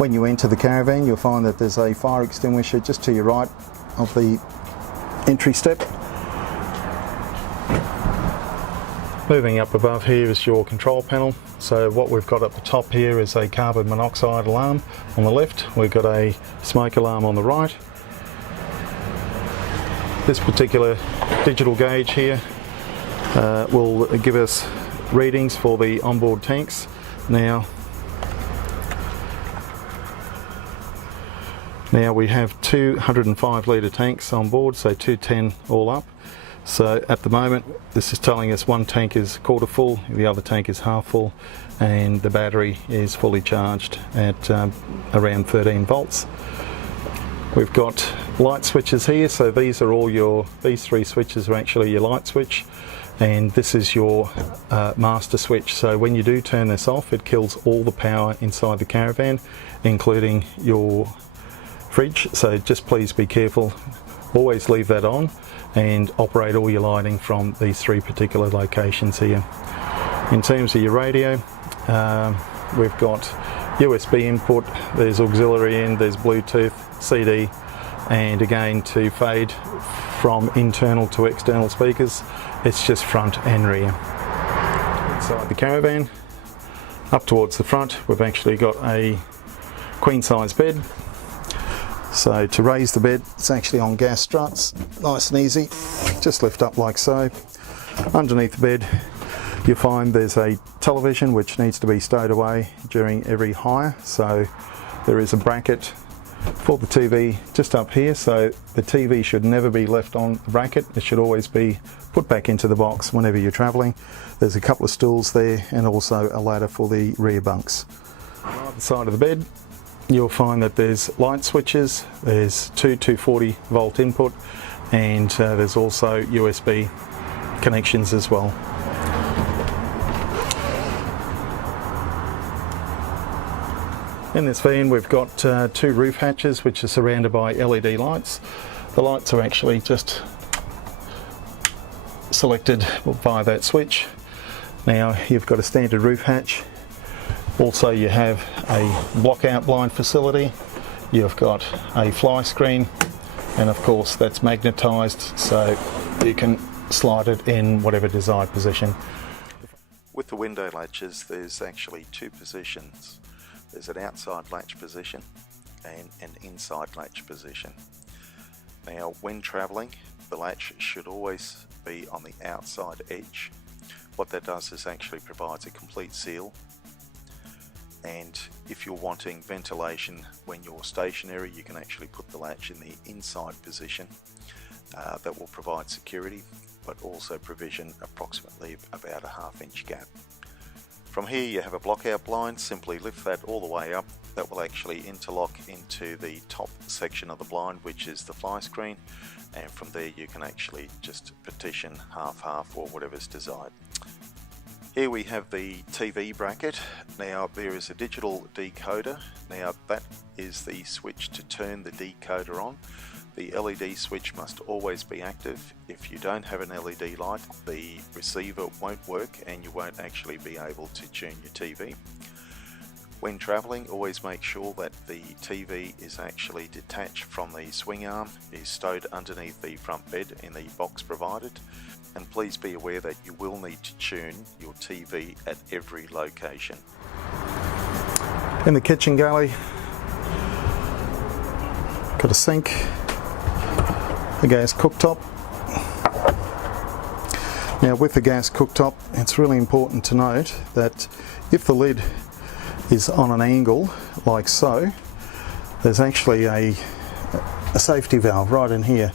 When you enter the caravan, you'll find that there's a fire extinguisher just to your right of the entry step. Moving up above here is your control panel. So what we've got at the top here is a carbon monoxide alarm on the left. We've got a smoke alarm on the right. This particular digital gauge here will give us readings for the onboard tanks. Now we have 205 litre tanks on board, so 210 all up. So at the moment this is telling us one tank is quarter full, the other tank is half full, and the battery is fully charged at around 13 volts. We've got light switches here, so these three switches are actually your light switch, and this is your master switch. So when you do turn this off, it kills all the power inside the caravan, including your fridge. So just please be careful, always leave that on and operate all your lighting from these three particular locations here. In terms of your radio, we've got USB input, there's auxiliary in, there's Bluetooth, CD, and again to fade from internal to external speakers, it's just front and rear. Inside the caravan, up towards the front, we've actually got a queen size bed. So to raise the bed, it's actually on gas struts, nice and easy, just lift up like so. Underneath the bed you'll find there's a television which needs to be stowed away during every hire, so there is a bracket for the TV just up here, so the TV should never be left on the bracket, it should always be put back into the box whenever you're travelling. There's a couple of stools there and also a ladder for the rear bunks. On the other side of the bed you'll find that there's light switches, there's two 240 volt input, and there's also USB connections as well. In this van we've got two roof hatches which are surrounded by LED lights. The lights are actually just selected via that switch. Now you've got a standard roof hatch. Also you have a block out blind facility, you've got a fly screen, and of course that's magnetised so you can slide it in whatever desired position. With the window latches there's actually two positions. There's an outside latch position and an inside latch position. Now when travelling, the latch should always be on the outside edge. What that does is actually provides a complete seal, and if you're wanting ventilation when you're stationary, you can actually put the latch in the inside position. That will provide security but also provision approximately about a ½ inch gap. From here you have a block out blind, simply lift that all the way up. That will actually interlock into the top section of the blind, which is the fly screen, and from there you can actually just partition half or whatever's desired. Here we have the TV bracket. Now there is a digital decoder. Now that is the switch to turn the decoder on. The LED switch must always be active. If you don't have an LED light, the receiver won't work and you won't actually be able to tune your TV. When travelling, always make sure that the TV is actually detached from the swing arm, is stowed underneath the front bed in the box provided, and please be aware that you will need to tune your TV at every location. In the kitchen galley, got a sink, a gas cooktop. Now with the gas cooktop, it's really important to note that if the lid is on an angle like so, there's actually a safety valve right in here.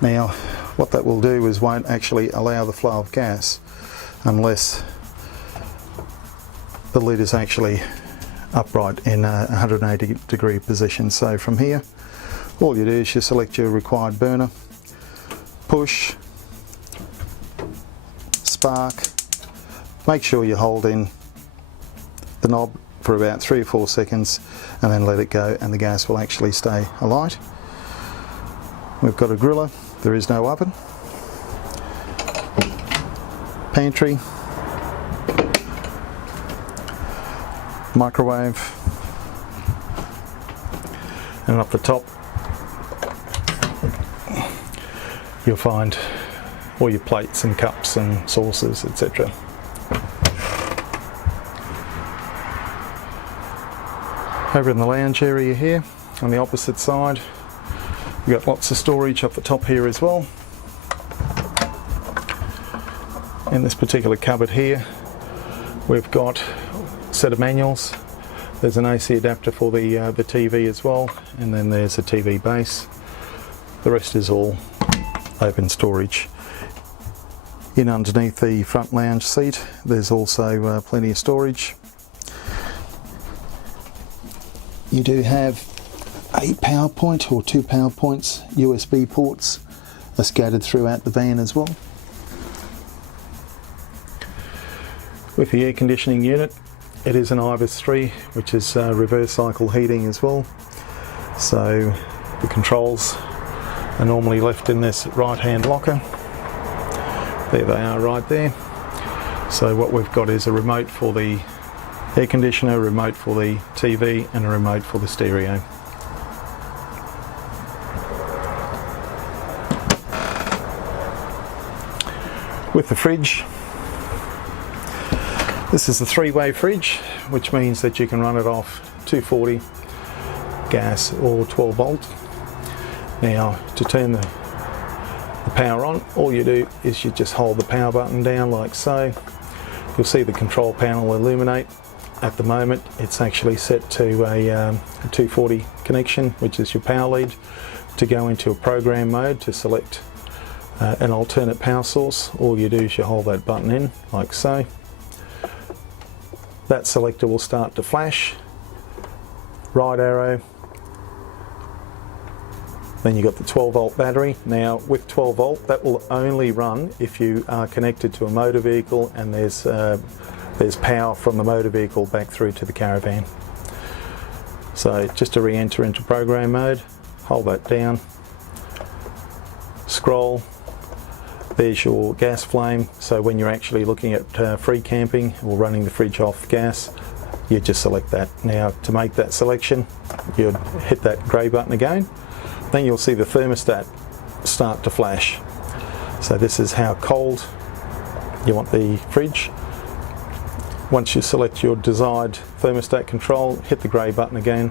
Now what that will do is won't actually allow the flow of gas unless the lid is actually upright in a 180 degree position. So from here all you do is you select your required burner, push, spark, make sure you hold in the knob for about 3 or 4 seconds and then let it go and the gas will actually stay alight. We've got a griller, there is no oven, pantry, microwave, And up the top you'll find all your plates and cups and saucers, etc. Over in the lounge area here, on the opposite side, we've got lots of storage up the top here as well. In this particular cupboard here, we've got a set of manuals. There's an AC adapter for the TV as well, and then there's a TV base. The rest is all open storage. In underneath the front lounge seat, there's also plenty of storage. You do have a power point or 2 power points, USB ports are scattered throughout the van as well. With the air conditioning unit, it is an IBIS 3, which is reverse cycle heating as well. So the controls are normally left in this right hand locker. There they are right there. So what we've got is a remote for the air conditioner, a remote for the TV and a remote for the stereo. With the fridge, this is a 3-way fridge, which means that you can run it off 240 gas or 12 volt. Now, to turn the power on, all you do is you just hold the power button down like so. You'll see the control panel illuminate. At the moment, it's actually set to a 240 connection, which is your power lead. To go into a program mode to select an alternate power source, all you do is you hold that button in like so. That selector will start to flash, right arrow, then you've got the 12 volt battery. Now with 12 volt, that will only run if you are connected to a motor vehicle and there's power from the motor vehicle back through to the caravan. So just to re-enter into program mode, hold that down, scroll. There's your gas flame, so when you're actually looking at free camping or running the fridge off gas, you just select that. Now to make that selection, you'd hit that grey button again, then you'll see the thermostat start to flash. So this is how cold you want the fridge. Once you select your desired thermostat control, hit the grey button again,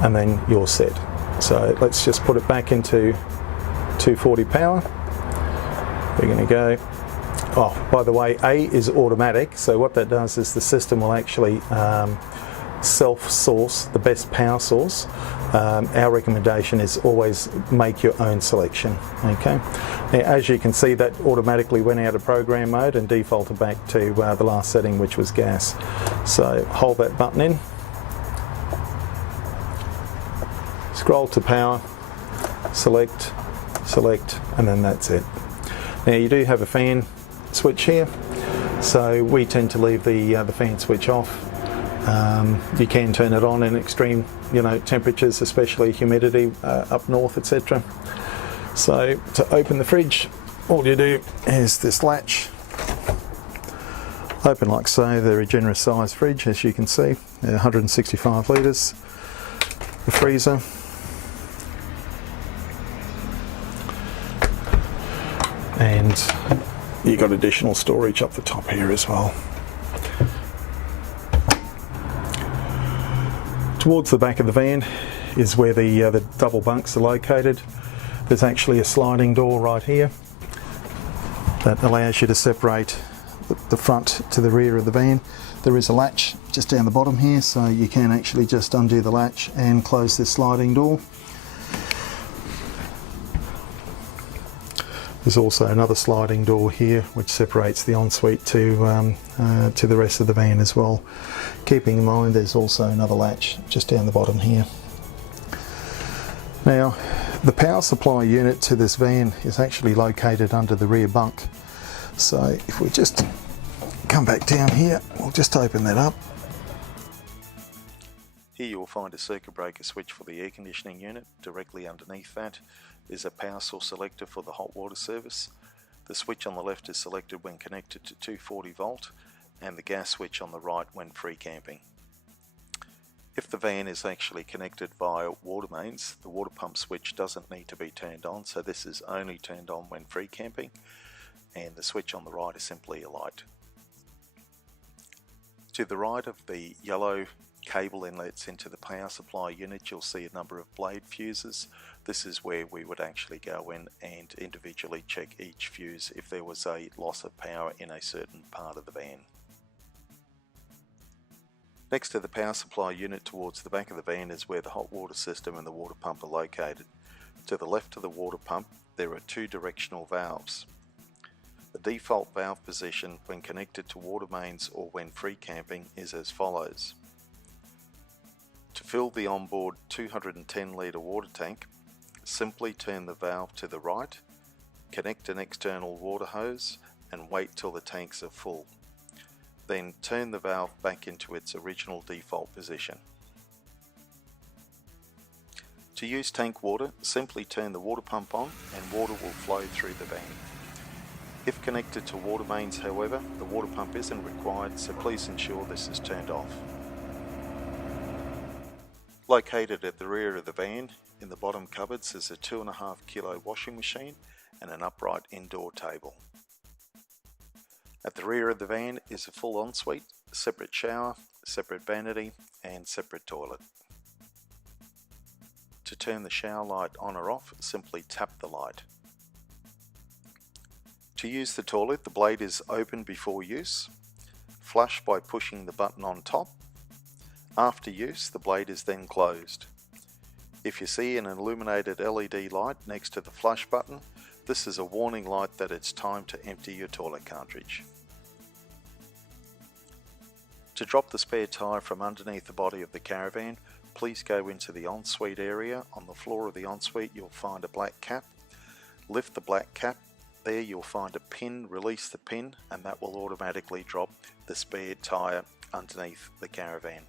and then you're set. So let's just put it back into 240 power. We're going to go, oh, by the way, A is automatic, so what that does is the system will actually self-source the best power source. Our recommendation is always make your own selection. Okay. Now, as you can see, that automatically went out of program mode and defaulted back to the last setting, which was gas. So hold that button in, scroll to power, select, and then that's it. Now you do have a fan switch here, so we tend to leave the fan switch off. You can turn it on in extreme, temperatures, especially humidity up north, etc. So to open the fridge, all you do is this latch, open like so. They're a generous size fridge, as you can see. They're 165 litres. The freezer. And you've got additional storage up the top here as well. Towards the back of the van is where the double bunks are located. There's actually a sliding door right here that allows you to separate the front to the rear of the van. There is a latch just down the bottom here, so you can actually just undo the latch and close this sliding door. There's also another sliding door here which separates the ensuite to the rest of the van as well. Keeping in mind there's also another latch just down the bottom here. Now the power supply unit to this van is actually located under the rear bunk. So if we just come back down here, we'll just open that up. Here you will find a circuit breaker switch for the air conditioning unit. Directly underneath that is a power source selector for the hot water service. The switch on the left is selected when connected to 240 volt and the gas switch on the right when free camping. If the van is actually connected via water mains, the water pump switch doesn't need to be turned on, so this is only turned on when free camping, and the switch on the right is simply a light. To the right of the yellow cable inlets into the power supply unit, you'll see a number of blade fuses. This is where we would actually go in and individually check each fuse if there was a loss of power in a certain part of the van. Next to the power supply unit towards the back of the van is where the hot water system and the water pump are located. To the left of the water pump there are two directional valves. The default valve position when connected to water mains or when free camping is as follows. To fill the onboard 210 litre water tank, simply turn the valve to the right, connect an external water hose and wait till the tanks are full. Then turn the valve back into its original default position. To use tank water, simply turn the water pump on and water will flow through the van. If connected to water mains, however, the water pump isn't required, so please ensure this is turned off. Located at the rear of the van, in the bottom cupboards, is a 2.5 kilo washing machine and an upright indoor table. At the rear of the van is a full ensuite, separate shower, separate vanity and separate toilet. To turn the shower light on or off, simply tap the light. To use the toilet, the blade is open before use. Flush by pushing the button on top. After use, the blade is then closed. If you see an illuminated LED light next to the flush button, this is a warning light that it's time to empty your toilet cartridge. To drop the spare tyre from underneath the body of the caravan, please go into the ensuite area. On the floor of the ensuite you'll find a black cap. Lift the black cap. There you'll find a pin, release the pin and that will automatically drop the spare tyre underneath the caravan.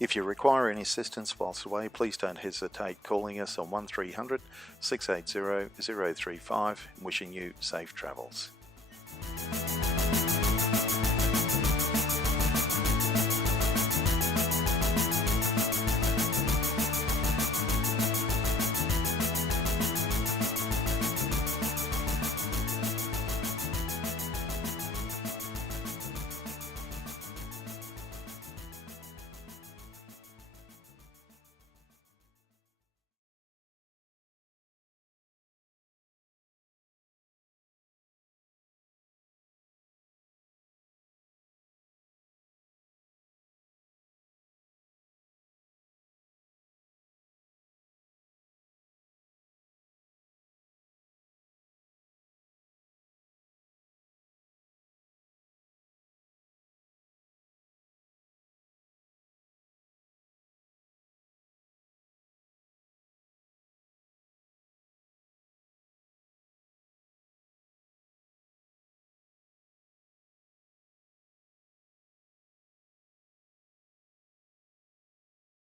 If you require any assistance whilst away, please don't hesitate calling us on 1300 680 035. Wishing you safe travels.